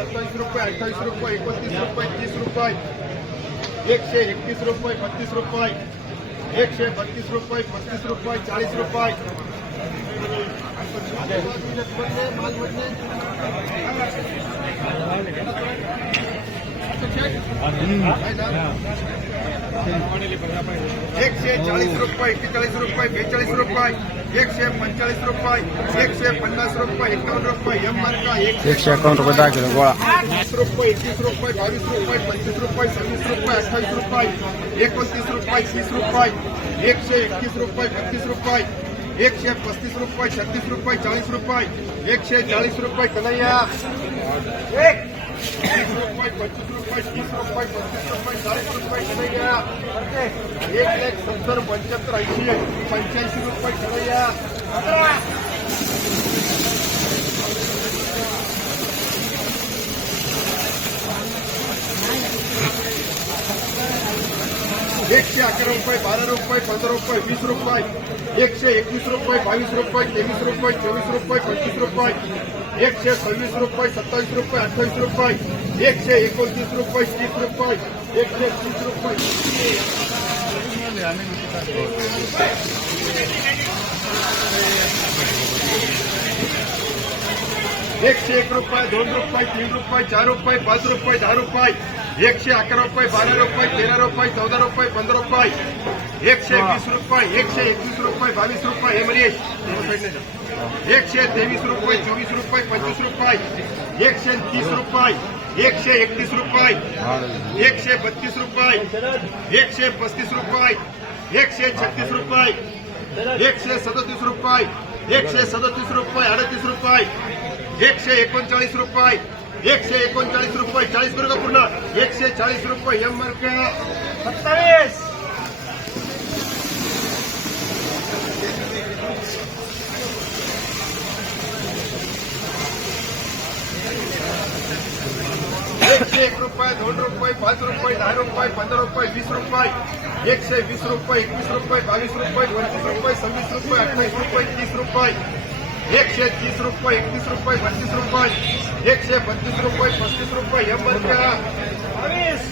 सत्तावीस रुपये, अठ्ठावीस रुपये, एकोणतीस रुपये, तीस रुपये, एकशे एकतीस रुपये, बत्तीस रुपये, एकशे बत्तीस रुपये, पस्तीस रुपये, चाळीस रुपये. एकशे चाळीस रुपये एक्केचाळीस रुपये, बेचाळीस रुपये. एकशे पंचेचाळीस रुपये एकशे पन्नास रुपये एकावन्न रुपये एम मार्का एकशे एकावन्न रुपये दहा किलो गोळा वीस रुपये एकवीस रुपये बावीस रुपये पंचवीस रुपये सव्वीस रुपये अठ्ठावीस रुपये एकोणतीस रुपये तीस रुपये एकशे एकतीस रुपये बत्तीस रुपये एकशे पस्तीस रुपये छत्तीस रुपये चाळीस रुपये एकशे चाळीस रुपये कन्हैया एक वीस रुपये पंचवीस रुपये तीस रुपये पस्तीस रुपये चाळीस रुपये कन्हैया एक लाख सत्तर पंच्याहत्तर ऐंशी पंच्याऐंशी रुपये ठरवया अकरा रुपये, बारा रुपये, पंधरा रुपये, वीस रुपये, एकशे एकवीस रुपये, बावीस रुपये, तेवीस रुपये, चोवीस रुपये, पंचवीस रुपये, एकशे सव्वीस रुपये, सत्तावीस रुपये, अठ्ठावीस रुपये, एकशे एकोणतीस रुपये, तीस रुपये, एकशे तीस रुपये. एकशे एक रुपये, दोन रुपये, तीन रुपये, चार रुपये, पाच रुपये, दहा रुपये. एकशे अकरा रुपये बारा रुपये तेरा रुपये चौदा रुपये पंधरा रुपये एकशे वीस रुपये एकशे एकवीस रुपये बावीस रुपये हे एकशे तेवीस रुपये चोवीस रुपये पंचवीस रुपये एकशे तीस रुपये एकशे एकतीस रुपये एकशे बत्तीस रुपये एकशे पस्तीस रुपये एकशे छत्तीस रुपये एकशे सदतीस रुपये एकशे सदतीस रुपये अडतीस रुपये एकशे एकोणचाळीस रुपये एकशे एकोणचाळीस रुपये चाळीस का पूर्ण. एकशे चाळीस रुपये एम मार्क सत्तावीस. एकशे एक रुपये दोन रुपये पाच रुपये दहा रुपये पंधरा रुपये वीस रुपये. एकशे वीस रुपये एकवीस रुपये बावीस रुपये पंचवीस रुपये सव्वीस रुपये अठ्ठावीस रुपये तीस रुपये. एकशे तीस रुपये एकतीस रुपये बत्तीस रुपये. एकशे बत्तीस रुपये पस्तीस रुपये रुपया बावीस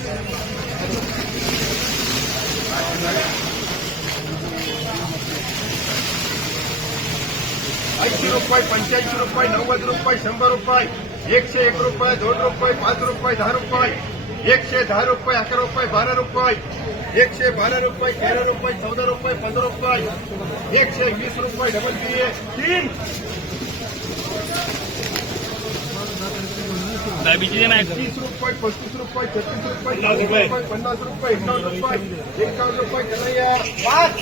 ऐंशी रुपये पंच्याऐंशी रुपये, नव्वद रुपये, शंभर रुपये। एकशे एक रुपये दोन रुपये, पाच रुपये दहा रुपये। एकशे दहा रुपये अकरा रुपये बारा रुपये। एकशे बारा रुपये तेरा रुपये चौदा रुपये पंधरा रुपये। एकशे वीस रुपये, डबल बी तीन। तीस रुपये पस्तीस रुपये, छत्तीस रुपये चाळीस रुपये पन्नास रुपये एकावन्न रुपये एकावन्न रुपये कन्हैया पाच।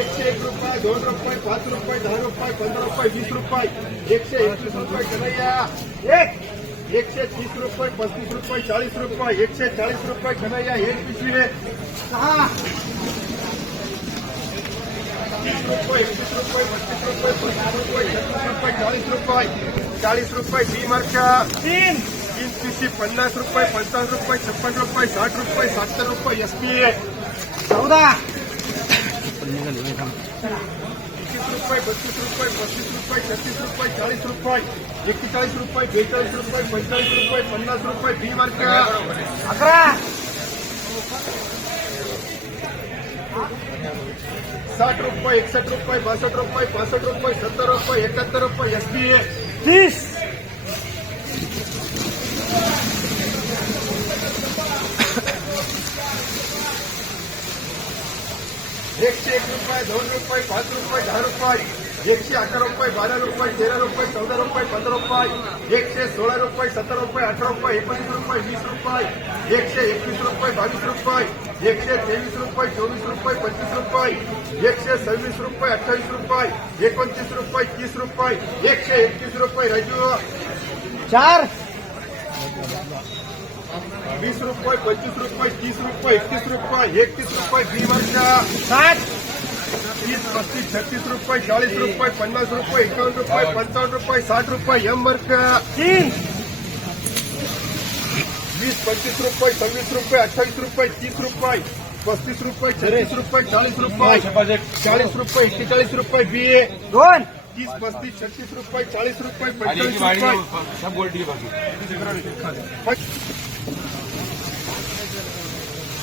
एकशे एक रुपये दोन रुपये, पाच रुपये दहा रुपये पंधरा रुपये वीस रुपये एकशे एकवीस रुपये कन्हैया एक। एकशे तीस रुपये पस्तीस रुपये चाळीस रुपये एकशे चाळीस रुपये कन्हैया एक पिशवी सहा तीस रुपये एकतीस रुपये बत्तीस रुपये पस्तीस रुपये छत्तीस रुपये चाळीस रुपये। चाळीस रुपये बी मार्का तीन. तीन पीसी पन्नास रुपये पंचावन्न रुपये छप्पन रुपये साठ रुपये सत्तर रुपये एस पी चौदा. एकतीस रुपये बत्तीस रुपये पस्तीस रुपये छत्तीस रुपये चाळीस रुपये एक्केचाळीस रुपये बेचाळीस रुपये पंचेचाळीस रुपये पन्नास रुपये बी मार्क अकरा. साठ रुपये एकसष्ट रुपये बासष्ट रुपये पासष्ट रुपये सत्तर रुपये एकाहत्तर रुपये एस बी तीस एकशे एक रुपये दोन रुपये पाच रुपये दहा रुपये एकशे अकरा रुपये बारा रुपये तेरा रुपये चौदा रुपये पंधरा रुपये एकशे सोळा रुपये सतरा रुपये अठरा रुपये एकोणीस रुपये वीस रुपये एकशे एकवीस रुपये बावीस रुपये एकशे तेवीस रुपये चोवीस रुपये पंचवीस रुपये। एकशे सव्वीस रुपये अठ्ठावीस रुपये। एकोणतीस रुपये तीस रुपये। एकशे एकतीस रुपये राजू। चार। वीस रुपये पंचवीस रुपये तीस रुपये एकतीस रुपये एकतीस रुपये वर्षा साठ। तीस पस्तीस छत्तीस रुपये चाळीस रुपये पन्नास रुपये एकावन्न रुपये पंचावन्न रुपये साठ रुपये एम वर्ग। तीन। वीस पंचवीस रुपये सव्वीस रुपये अठ्ठावीस रुपये तीस रुपये पस्तीस रुपये छत्तीस रुपये चाळीस रुपये चाळीस रुपये एक्केचाळीस रुपये बी दोन तीस पस्तीस छत्तीस रुपये चाळीस रुपये पंचेचाळीस रुपये। सब गोल्टी बाकी।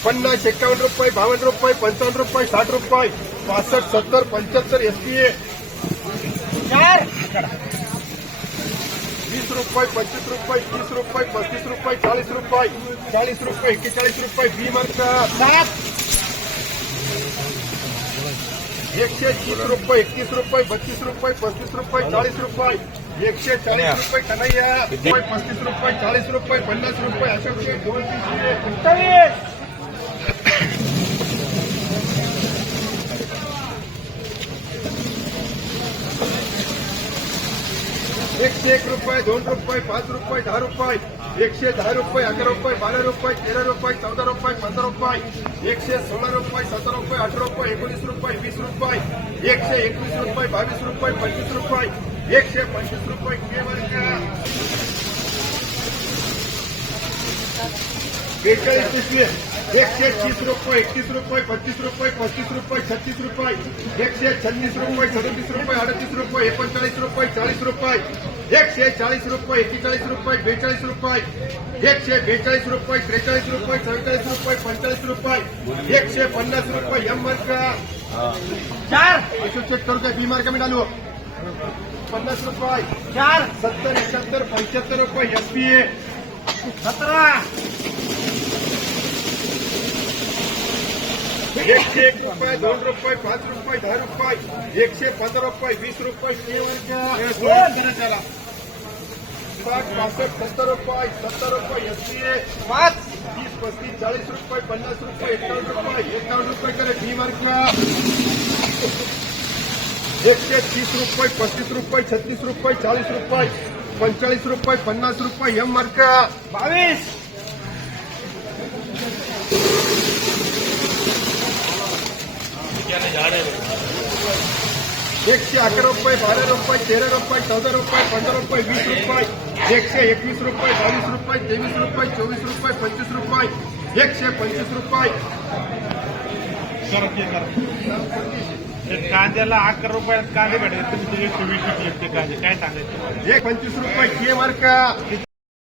पन्नास एक्कावन्न रुपये बावन्न रुपये पंचावन्न रुपये साठ रुपये पासष्ट सत्तर पंच्याहत्तर एस टी ए वीस रुपये पंचवीस रुपये तीस रुपये पस्तीस रुपये चाळीस रुपये चाळीस रुपये एक्केचाळीस रुपये सात। एकशे तीस रुपये एकतीस रुपये बत्तीस रुपये पस्तीस रुपये चाळीस रुपये एकशे चाळीस रुपये कन्हैया पस्तीस रुपये चाळीस रुपये पन्नास रुपये अशोक शेठ एकशे एक रुपये दोन रुपये पाच रुपये दहा रुपये एकशे दहा रुपये अकरा रुपये बारा रुपये तेरा रुपये चौदा रुपये पंधरा रुपये एकशे सोळा रुपये सतरा रुपये अठरा रुपये एकोणीस रुपये वीस रुपये एकशे एकवीस रुपये बावीस रुपये पंचवीस रुपये एकशे पंचवीस रुपये बेचाळीस पिशवे एकशे तीस रुपये एकतीस रुपये पस्तीस रुपये पस्तीस रुपये छत्तीस रुपये एकशे छत्तीस रुपये सदतीस रुपये अडतीस रुपये एकोणचाळीस रुपये चाळीस रुपये एकशे चाळीस रुपये एकेचाळीस रुपये बेचाळीस रुपये एकशे बेचाळीस रुपये त्रेचाळीस रुपये चव्वेचाळीस रुपये पंचेचाळीस रुपये एकशे पन्नास रुपये एम का चार. अशोक चेक करू द्या बी मार्क मी डालू पन्नास रुपये. चार. सत्तर एकाहत्तर पंच्याहत्तर रुपये एस पी ए. सतरा. एकशे एक रुपये दोन रुपये पाच रुपये दहा रुपये एकशे पंधरा रुपये वीस रुपये केवळ साठ पासष्ट सत्तर रुपये सत्तर रुपये एसटी पाच तीस पस्तीस चाळीस रुपये पन्नास रुपये एकावन्न रुपये एकावन्न रुपये करे बी मार्कला एकशे तीस रुपये पस्तीस रुपये छत्तीस रुपये चाळीस रुपये पंचेचाळीस रुपये पन्नास रुपये एम मार्क बावीस एकशे अकरा रुपये बारा रुपये तेरा रुपये चौदा रुपये पंधरा रुपये वीस रुपये एकशे एकवीस रुपये बावीस रुपये तेवीस रुपये चोवीस रुपये पंचवीस रुपये एकशे पंचवीस रुपये. कांद्याला अकरा रुपयात कांदे भेटतात तुम्ही ते एकशे वीस ते कांदे. काय सांगायचं? एक पंचवीस रुपये के मार्क